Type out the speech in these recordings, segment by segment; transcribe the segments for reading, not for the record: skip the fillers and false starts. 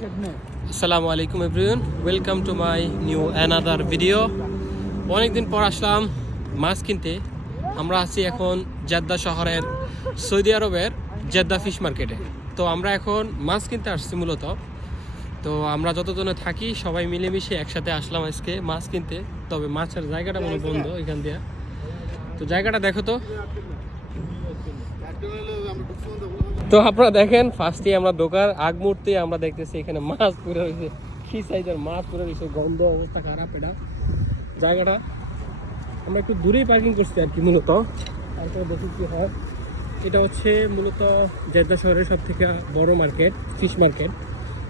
আসসালামু আলাইকুম everyone, welcome to my new another video. অনেকদিন পর আসলাম মাছ কিনতে। আমরা আছি এখন জেদ্দা শহরের সৌদি আরবের জেদ্দা ফিশ মার্কেটে। তো আমরা এখন মাছ কিনতে আসছি মূলত। তো আমরা যতজনে থাকি সবাই মিলেমিশে একসাথে আসলাম আজকে মাছ কিনতে। তবে মাছের জায়গাটা মনে বন্ধ এখান দিয়ে। তো জায়গাটা দেখো তো আপনারা দেখেন, ফার্স্টে আমরা দোকান আগ মুহূর্তে আমরা দেখতেছি এখানে মাছ পড়ে রয়েছে। কি সাইজের মাছ পড়ে রয়েছে, গন্ধ অবস্থা খারাপ। এটা জায়গাটা আমরা একটু দূরেই পার্কিং করছি আর কি মূলত। তারপরে দেখি কি হয়। এটা হচ্ছে মূলত জেদ্দা শহরের সব থেকে বড় মার্কেট, ফিশ মার্কেট।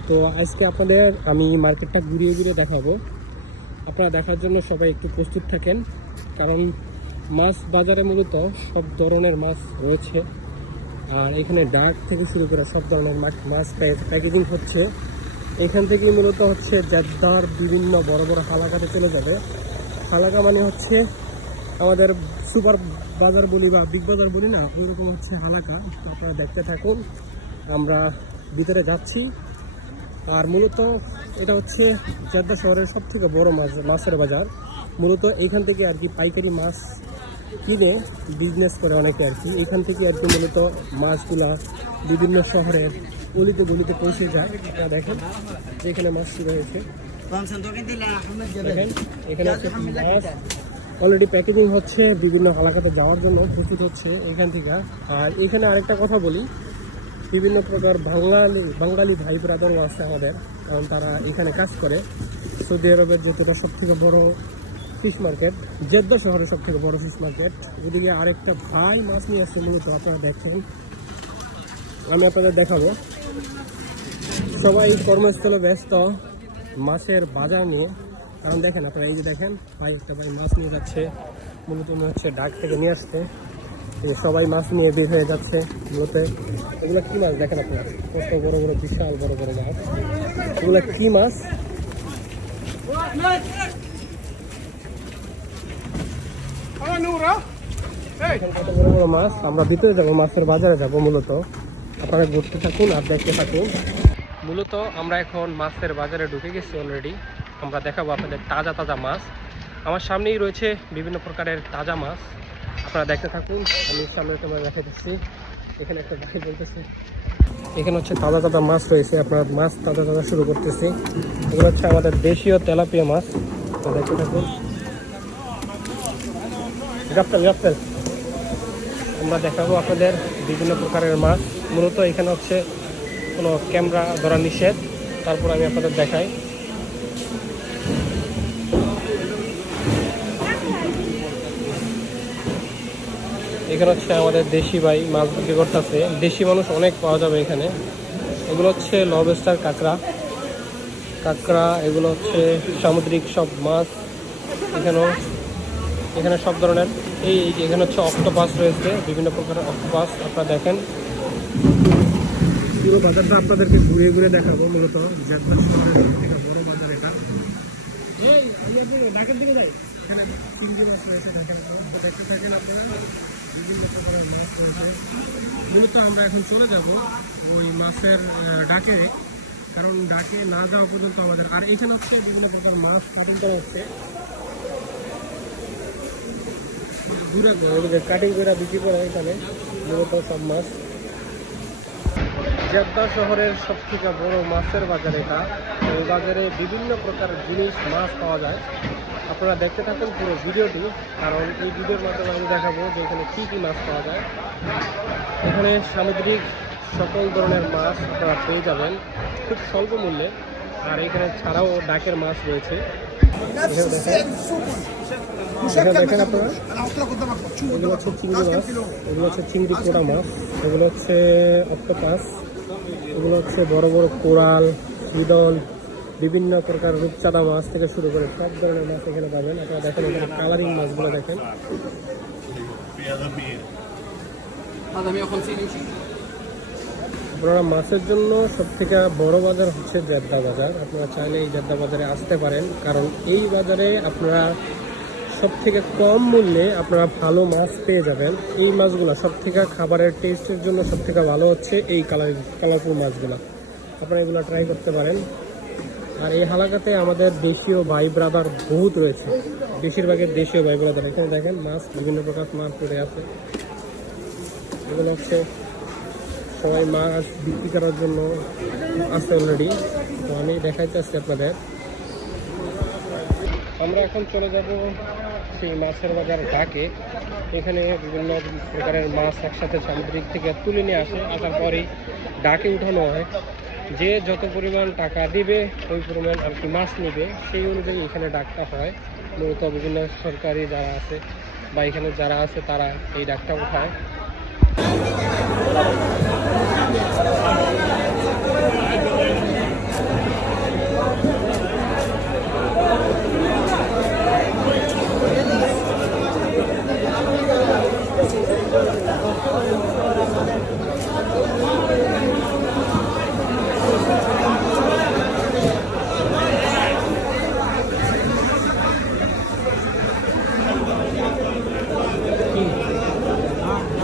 তো আজকে আপনাদের আমি মার্কেটটা ঘুরিয়ে ঘুরিয়ে দেখাবো। আপনারা দেখার জন্য সবাই একটু প্রস্তুত থাকেন, কারণ মাছ বাজারে মূলত সব ধরনের মাছ রয়েছে। আর এখানে ডাক থেকে শুরু করে সব ধরনের মাছ প্যাকেজিং হচ্ছে। এখান থেকেই মূলত হচ্ছে জেদ্দার বিভিন্ন বড় বড় হালাকাতে চলে যাবে। হালাকা মানে হচ্ছে আমাদের সুপার বাজার বলি বা বিগ বাজার বলি না, ওই রকম হচ্ছে হালাকা। আপনারা দেখতে থাকুন, আমরা ভিতরে যাচ্ছি। আর মূলত এটা হচ্ছে জেদ্দা শহরের সব থেকে বড় মাছের বাজার। মূলত এইখান থেকে আর কি পাইকারি মাছ কিনে বিজনেস করে অনেকে আর কি। এখান থেকে আর কি মূলত মাছগুলা বিভিন্ন শহরের গলিতে গলিতে পৌঁছে যায়। এটা দেখেন যেখানে মাছ শুরু হয়েছে, দেখেন এখানে হচ্ছে মাছ অলরেডি প্যাকেজিং হচ্ছে, বিভিন্ন এলাকাতে যাওয়ার জন্য প্রস্তুত হচ্ছে এখান থেকে। আর এখানে আরেকটা কথা বলি, বিভিন্ন প্রকার বাঙালি ভাই ব্রাদারও আছে আমাদের, কারণ তারা এখানে কাজ করে। সৌদি আরবের যেটা সব থেকে বড় ফিশ মার্কেট, জেদ্দা শহরের সব থেকে বড় ফিশ মার্কেট। ওদিকে আরেকটা ভাই মাছ নিয়ে আসছে মূলত, আপনারা দেখেন, আমি আপনাদের দেখাবো। সবাই কর্মস্থলে ব্যস্ত মাছের বাজার নিয়ে, কারণ দেখেন আপনারা এই যে দেখেন একটা ভাই মাছ নিয়ে যাচ্ছে, মূলত হচ্ছে ডাক থেকে নিয়ে আসতে। সবাই মাছ নিয়ে বের হয়ে যাচ্ছে মূলত। এগুলো কি মাছ দেখেন আপনারা, কত বড় বড় বিশাল বড় বড় মাছ। এগুলো কি মাছ? কত বড় বড় মাছ। আমরা ভিতরে যাবো, মাছের বাজারে যাব মূলত। আপনারা ঘুরতে থাকুন আর দেখতে থাকুন। মূলত আমরা এখন মাছের বাজারে ঢুকে গেছি অলরেডি। আমরা দেখাবো আপনাদের তাজা তাজা মাছ। আমার সামনেই রয়েছে বিভিন্ন প্রকারের তাজা মাছ, আপনারা দেখতে থাকুন। আমি সামনে তোমার দেখা দিচ্ছি, এখানে একটা ভাই বলতেছে এখানে হচ্ছে তাজা তাজা মাছ রয়েছে। আপনার মাছ তাজা তাজা শুরু করতেছি। এগুলো হচ্ছে আমাদের দেশীয় তেলাপিয়া মাছ, দেখতে থাকুন। গাপ্তাল আমরা দেখাবো আপনাদের বিভিন্ন প্রকারের মাছ। মূলত এখানে হচ্ছে কোনো ক্যামেরা ধরা নিষেধ, তারপর আমি আপনাদের দেখাই। এখানে হচ্ছে আমাদের দেশি ভাই মাছ বিক্রি করতেছে। দেশি মানুষ অনেক পাওয়া যাবে এখানে। এগুলো হচ্ছে লবস্টার, কাঁকড়া, এগুলো হচ্ছে সামুদ্রিক সব মাছ। এখানে সব ধরনের এখানে হচ্ছে অক্টোপাস রয়েছে, বিভিন্ন প্রকারের অক্টোপাস। আপনারা দেখেন, পুরো বাজারটা আপনাদেরকে ঘুরে ঘুরে দেখাবো। মূলত জেদ্দা শহরের বড় বাজার এটা। ঢাকার দিকে যাই, এখানে চিংড়ি মাছ রয়েছে, দেখতে থাকেন আপনারা, বিভিন্ন প্রকারের মাছ রয়েছে। মূলত আমরা এখন চলে যাব ওই মাছের ডাকে, কারণ ডাকে না যাওয়া পর্যন্ত আমাদের। আর এখানে হচ্ছে বিভিন্ন প্রকার মাছ কাটিং করা হচ্ছে, দূরে কাটিং করে বিক্রি করা এখানে মূলত সব মাছ। জেদ্দা শহরের সব থেকে বড় মাছের বাজার এটা। এই বাজারে বিভিন্ন প্রকারের জিনিস মাছ পাওয়া যায়। আপনারা দেখতে থাকুন পুরো ভিডিওটি, কারণ এই ভিডিওর মাধ্যমে আমি দেখাবো যে এখানে কী কী মাছ পাওয়া যায়। এখানে সামুদ্রিক সকল ধরনের মাছ আপনারা পেয়ে যাবেন খুব স্বল্প মূল্যে। আর এখানে ছাড়াও ডাকের মাছ রয়েছে। দেখেন আপনারা, এগুলো হচ্ছে চিংড়ি মাছ, এগুলো হচ্ছে চিংড়ি পোড়া মাছ, এগুলো হচ্ছে অক্টোপাস, এগুলো হচ্ছে বড় বড় কোরাল, চিদল, বিভিন্ন প্রকার রূপচাঁদা মাছ থেকে শুরু করে সব ধরনের মাছ এখানে পাবেন। আপনারা দেখেন এখানে কালারিং মাছগুলো দেখেন। আপনারা মাছের জন্য সব থেকে বড় বাজার হচ্ছে জেদ্দা বাজার। আপনারা চাইলে এই জেদ্দা বাজারে আসতে পারেন, কারণ এই বাজারে আপনারা সব থেকে কম মূল্যে আপনারা ভালো মাছ পেয়ে যাবেন। এই মাছগুলো সব থেকে খাবারের টেস্টের জন্য সব থেকে ভালো হচ্ছে এই কালারফুল মাছগুলো। আপনারা এগুলো ট্রাই করতে পারেন। আর এই হালাকাতে আমাদের দেশীয় ভাই ব্রাদার বহুত রয়েছে, বেশিরভাগের দেশীয় ভাই ব্রাদার। এখানে দেখেন মাছ, বিভিন্ন প্রকার মাছ পড়ে আছে। এগুলো হচ্ছে সবাই মাছ বিক্রি করার জন্য আছে অলরেডি। তো আমি দেখাইতে আসছি আপনাদের। আমরা এখন চলে যাব সেই মাছের বাজার ঢাকে। এখানে বিভিন্ন প্রকারের মাছ একসাথে সামুদ্রিক থেকে তুলে নিয়ে আসে, আসার পরেই ডাকে উঠানো হয়। যে যত পরিমাণ টাকা দিবে ওই পরিমাণ আর কি মাছ নেবে, সেই অনুযায়ী এখানে ডাকটা হয়। মূলত বিভিন্ন সরকারি যারা আছে বা এখানে যারা আছে তারা এই ডাকটা উঠায়।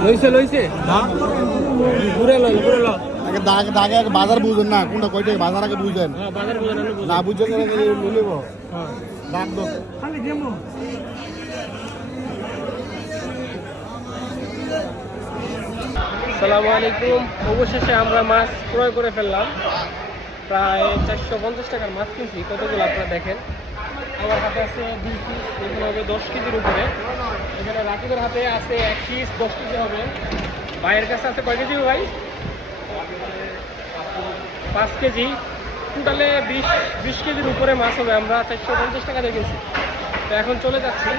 লইছে লইছে ঘুরে লই ঘুরে ল। আগে দাগে আগে বাজার বুঝেন না, কোনটা কয়টা বাজার আগে বুঝেন। হ্যাঁ বাজার বুঝেন না বুঝেন নিলেব। হ্যাঁ দাগ দো খালি দেবো। আসসালামু আলাইকুম। অবশেষে আমরা মাছ ক্রয় করে ফেললাম। প্রায় 450 টাকার মাছ কিনছি। কতগুলো আপনারা দেখেন, আমার হাতে আছে 2 পিস, এখানে হবে 10 কেজির উপরে। এখানে রাকিবের হাতে আছে 1 পিস 10 কেজি হবে। ভাইয়ের কাছে আছে কয় কেজি ভাই? 5 কেজি। টোটালে 20 কেজির উপরে মাছ হবে। আমরা 450 টাকা দেখেছি। তো এখন চলে যাচ্ছি।